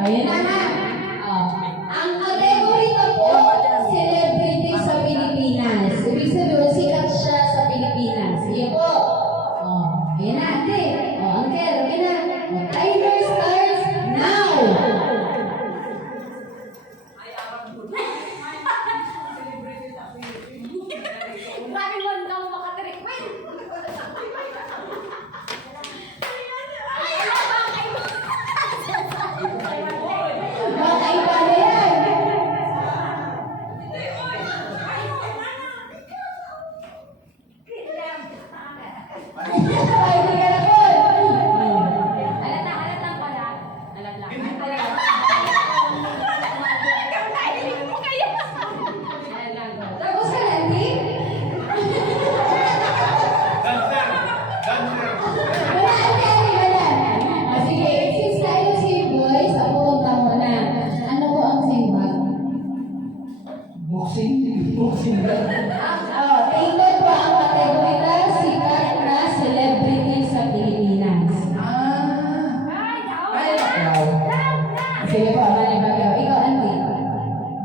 Ayan na nga. Oh. Ang category na po, celebrity sa Pilipinas. Ibig sabihin, sikat siya sa Pilipinas. Sige po. Oh. Ayan na, ate. Oh, uncle, okay na. Oh, timer starts now. Boxing ba? Tingnan po ang kategory na sikat na celebrity sa Pilipinas. Sige po, Manny Pacquiao. Ikaw, Andy.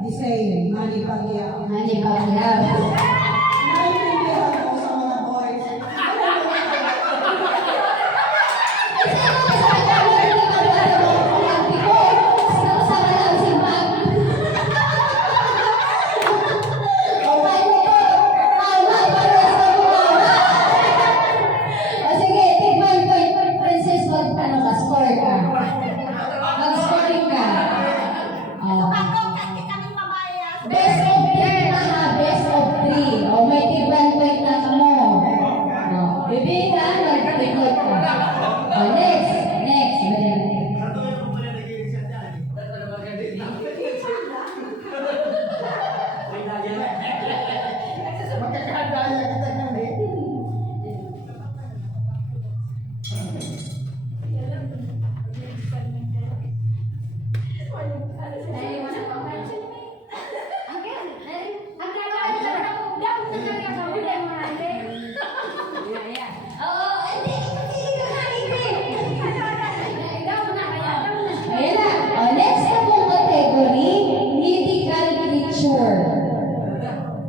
The same, Manny Pacquiao. Manny Pacquiao. Naiintindihan ko sa mga boys.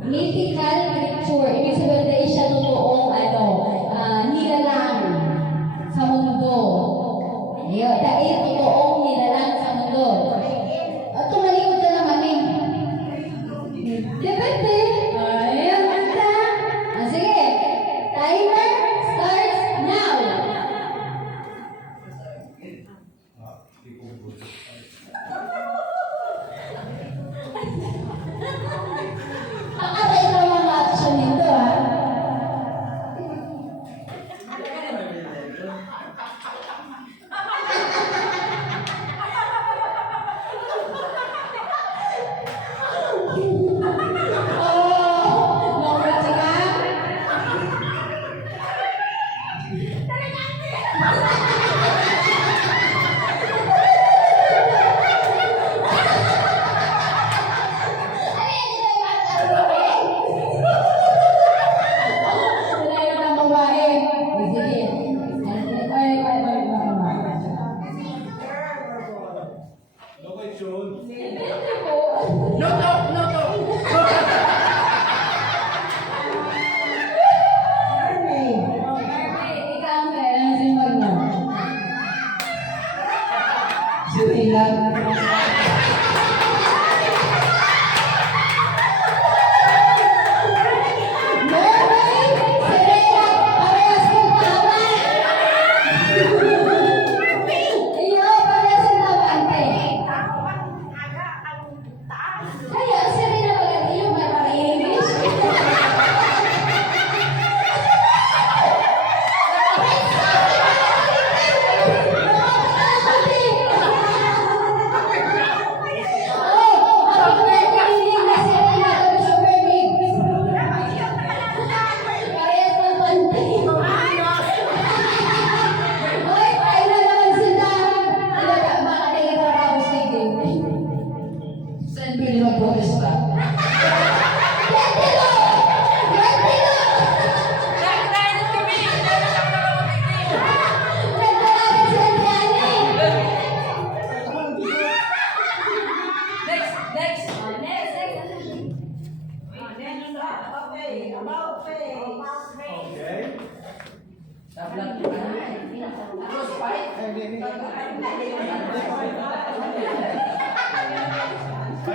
Mythical creature. Ibig sabihin dahil siya totoong nilalang sa mundo. Ayun, dahil totoong nilalang sa mundo. At tumalikod ka naman eh. Depende. Ayun, anta. Sige. Timer starts now. Aray na mga action nito ha.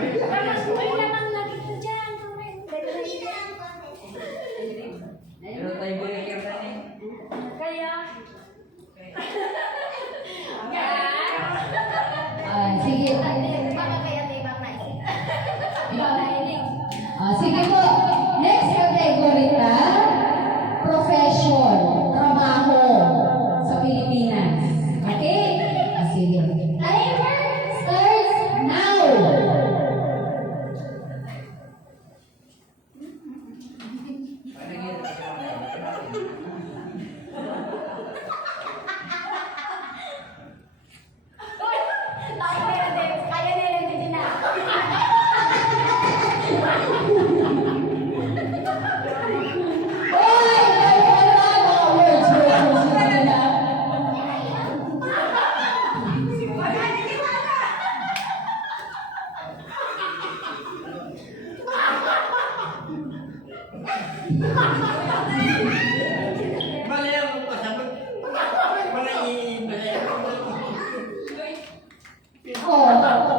May lamang lagi ko dyan. Pero tayo breaker na eh. Kaya, Sige. baka kaya tibang na isip. Sige po. Next category na, profession, trabaho sa Pilipinas. Okay? Sige. Timer starts now. Kaya nila din na. Oy! Wala words. Sige na. Mali ang pasabot. Mali. Oh,